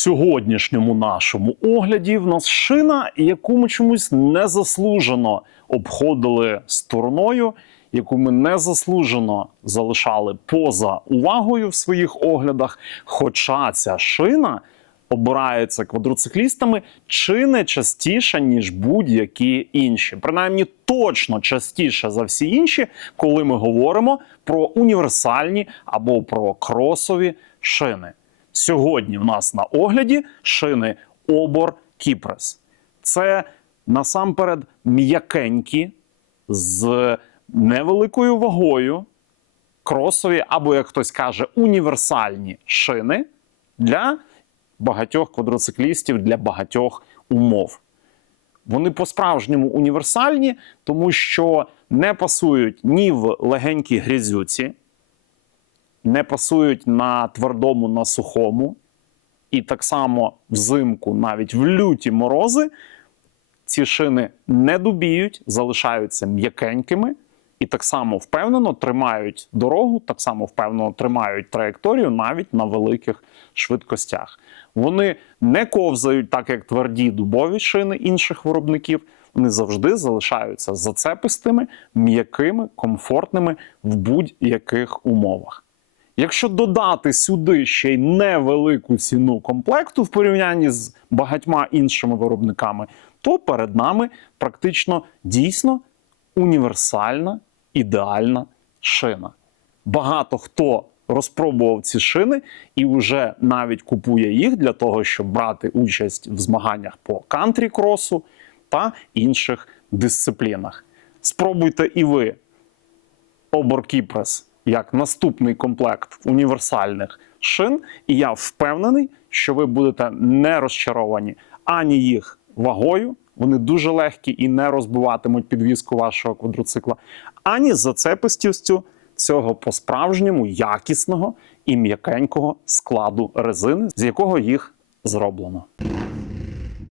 сьогоднішньому нашому огляді в нас шина, яку ми чомусь незаслужено обходили стороною, яку ми незаслужено залишали поза увагою в своїх оглядах. Хоча ця шина обирається квадроциклістами чи не частіше, ніж будь-які інші. Принаймні, точно частіше за всі інші, коли ми говоримо про універсальні або про кросові шини. Сьогодні в нас на огляді шини Обор Кіпрес. Це насамперед м'якенькі з невеликою вагою кросові, або, як хтось каже, універсальні шини для багатьох квадроциклістів, для багатьох умов. Вони по-справжньому універсальні, тому що не пасують ні в легенькій грязюці, не пасують на твердому, на сухому, і так само взимку, навіть в люті морози, ці шини не дубіють, залишаються м'якенькими і так само впевнено тримають дорогу, так само впевнено тримають траєкторію навіть на великих швидкостях. Вони не ковзають так, як тверді дубові шини інших виробників. Вони завжди залишаються зацепистими, м'якими, комфортними в будь-яких умовах. Якщо додати сюди ще й невелику ціну комплекту в порівнянні з багатьма іншими виробниками, то перед нами практично дійсно універсальна ідеальна шина. Багато хто розпробував ці шини і вже навіть купує їх для того, щоб брати участь в змаганнях по кантрі-кросу та інших дисциплінах. Спробуйте і ви Обор Кіпрес як наступний комплект універсальних шин, і я впевнений, що ви будете не розчаровані ані їх вагою, вони дуже легкі і не розбиватимуть підвіску вашого квадроцикла, ані зацепистістю цього по-справжньому якісного і м'якенького складу резини, з якого їх зроблено.